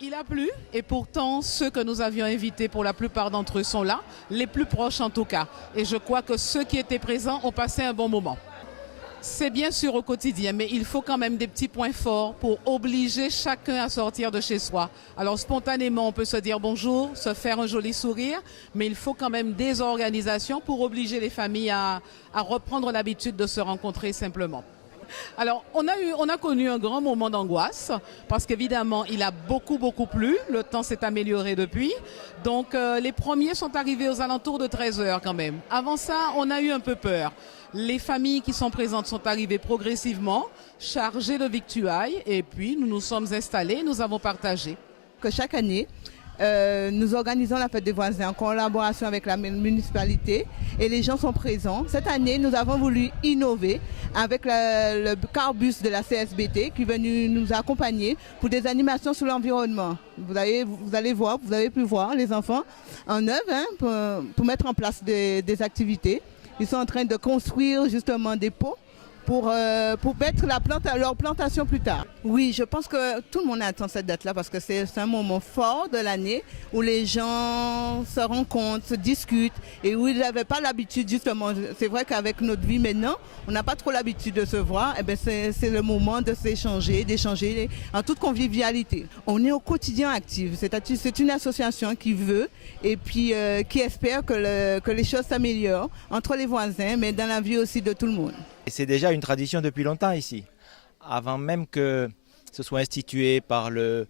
Il a plu et pourtant ceux que nous avions invités pour la plupart d'entre eux sont là, les plus proches en tout cas. Et je crois que ceux qui étaient présents ont passé un bon moment. C'est bien sûr au quotidien, mais il faut quand même des petits points forts pour obliger chacun à sortir de chez soi. Alors spontanément, on peut se dire bonjour, se faire un joli sourire, mais il faut quand même des organisations pour obliger les familles à reprendre l'habitude de se rencontrer simplement. Alors, on a connu un grand moment d'angoisse parce qu'évidemment, il a beaucoup plu. Le temps s'est amélioré depuis. Donc, les premiers sont arrivés aux alentours de 13 heures quand même. Avant ça, on a eu un peu peur. Les familles qui sont présentes sont arrivées progressivement, chargées de victuailles. Et puis, nous nous sommes installés, nous avons partagé. Que chaque année, nous organisons la fête des voisins en collaboration avec la municipalité et les gens sont présents. Cette année, nous avons voulu innover avec le carbus de la CSBT qui est venu nous accompagner pour des animations sur l'environnement. Vous allez voir, vous avez pu voir les enfants en œuvre pour mettre en place des activités. Ils sont en train de construire justement des pots pour mettre leur plantation plus tard. Oui, je pense que tout le monde attend cette date-là parce que c'est un moment fort de l'année où les gens se rencontrent, se discutent et où ils n'avaient pas l'habitude justement. C'est vrai qu'avec notre vie maintenant, on n'a pas trop l'habitude de se voir. Et bien c'est le moment de s'échanger, d'échanger en toute convivialité. On est au quotidien actif. C'est une association qui veut et puis qui espère que les choses s'améliorent entre les voisins, mais dans la vie aussi de tout le monde. C'est déjà une tradition depuis longtemps ici. Avant même que ce soit institué par le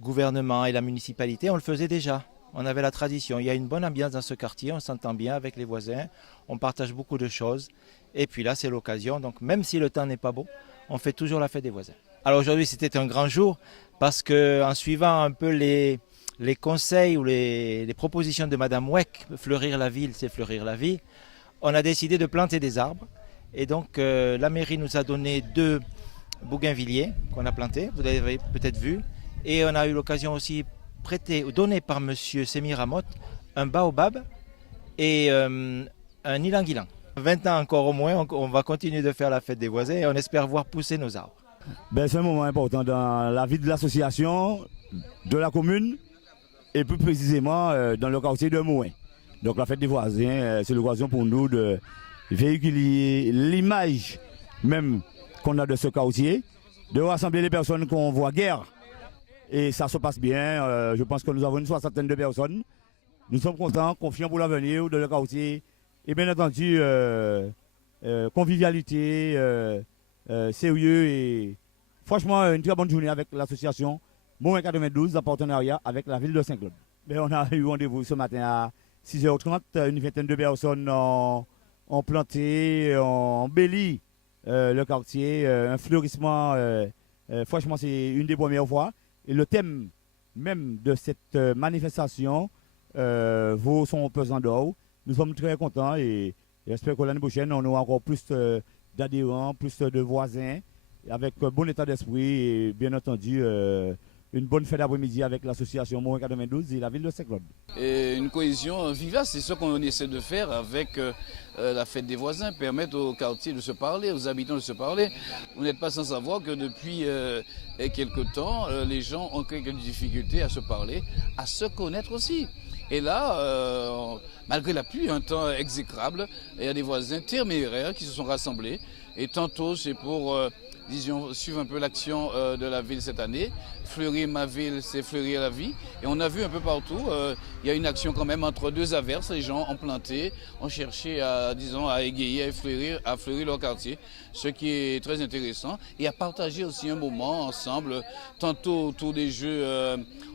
gouvernement et la municipalité, on le faisait déjà. On avait la tradition. Il y a une bonne ambiance dans ce quartier, on s'entend bien avec les voisins, on partage beaucoup de choses. Et puis là, c'est l'occasion. Donc même si le temps n'est pas beau, on fait toujours la fête des voisins. Alors aujourd'hui, c'était un grand jour parce qu'en suivant un peu les conseils ou les propositions de Madame Weck, fleurir la ville, c'est fleurir la vie, on a décidé de planter des arbres. Et donc la mairie nous a donné 2 bougainvilliers qu'on a plantés, vous l'avez peut-être vu. Et on a eu l'occasion aussi donné par monsieur Semir Amot un baobab et un ilang-ilang. 20 ans encore au moins, on va continuer de faire la fête des voisins et on espère voir pousser nos arbres. C'est un moment important dans la vie de l'association, de la commune et plus précisément dans le quartier de Mouin. Donc la fête des voisins, c'est l'occasion pour nous de véhiculer l'image même qu'on a de ce quartier, de rassembler les personnes qu'on voit guère. Et ça se passe bien. Je pense que nous avons une 60aine de personnes. Nous sommes contents, confiants pour l'avenir de le quartier. Et bien entendu, convivialité, sérieux et franchement une très bonne journée avec l'association Mouin 92 en partenariat avec la ville de Saint-Claude. On a eu rendez-vous ce matin à 6h30, une vingtaine de personnes ont planté, ont embelli le quartier, un fleurissement, franchement c'est une des premières fois. Et le thème même de cette manifestation vaut son pesant d'or. Nous sommes très contents et j'espère que l'année prochaine on aura encore plus d'adhérents, plus de voisins, avec un bon état d'esprit et bien entendu une bonne fête d'après-midi avec l'association Mouin 92 et la ville de Saint-Claude. Une cohésion vivace, c'est ce qu'on essaie de faire avec la fête des voisins, permettre au quartier de se parler, aux habitants de se parler. Vous n'êtes pas sans savoir que depuis quelques temps, les gens ont quelques difficultés à se parler, à se connaître aussi. Et là, malgré la pluie, un temps exécrable, il y a des voisins téméraires qui se sont rassemblés. Et tantôt, c'est pour disons, suivre un peu l'action de la ville cette année. Fleurir ma ville, c'est fleurir la vie. Et on a vu un peu partout, il y a une action quand même entre 2 averses. Les gens ont planté, ont cherché à, disons, à égayer, à fleurir leur quartier, ce qui est très intéressant. Et à partager aussi un moment ensemble, tantôt autour des jeux,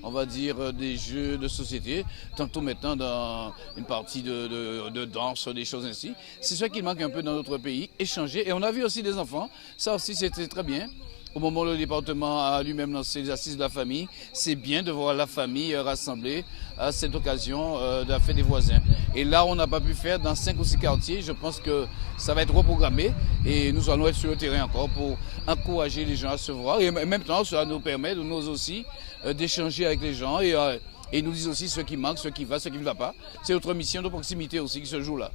on va dire des jeux de société, tantôt maintenant dans une partie de danse, des choses ainsi. C'est ce qui manque un peu dans notre pays, échanger. Et on a vu aussi des enfants, ça aussi c'était très bien. Au moment où le département a lui-même lancé les assises de la famille, c'est bien de voir la famille rassemblée à cette occasion de la fête des voisins. Et là, on n'a pas pu faire dans 5 ou 6 quartiers. Je pense que ça va être reprogrammé et nous allons être sur le terrain encore pour encourager les gens à se voir. Et en même temps, ça nous permet, nous aussi, d'échanger avec les gens et nous disent aussi ce qui manque, ce qui va, ce qui ne va pas. C'est notre mission de proximité aussi qui se joue là.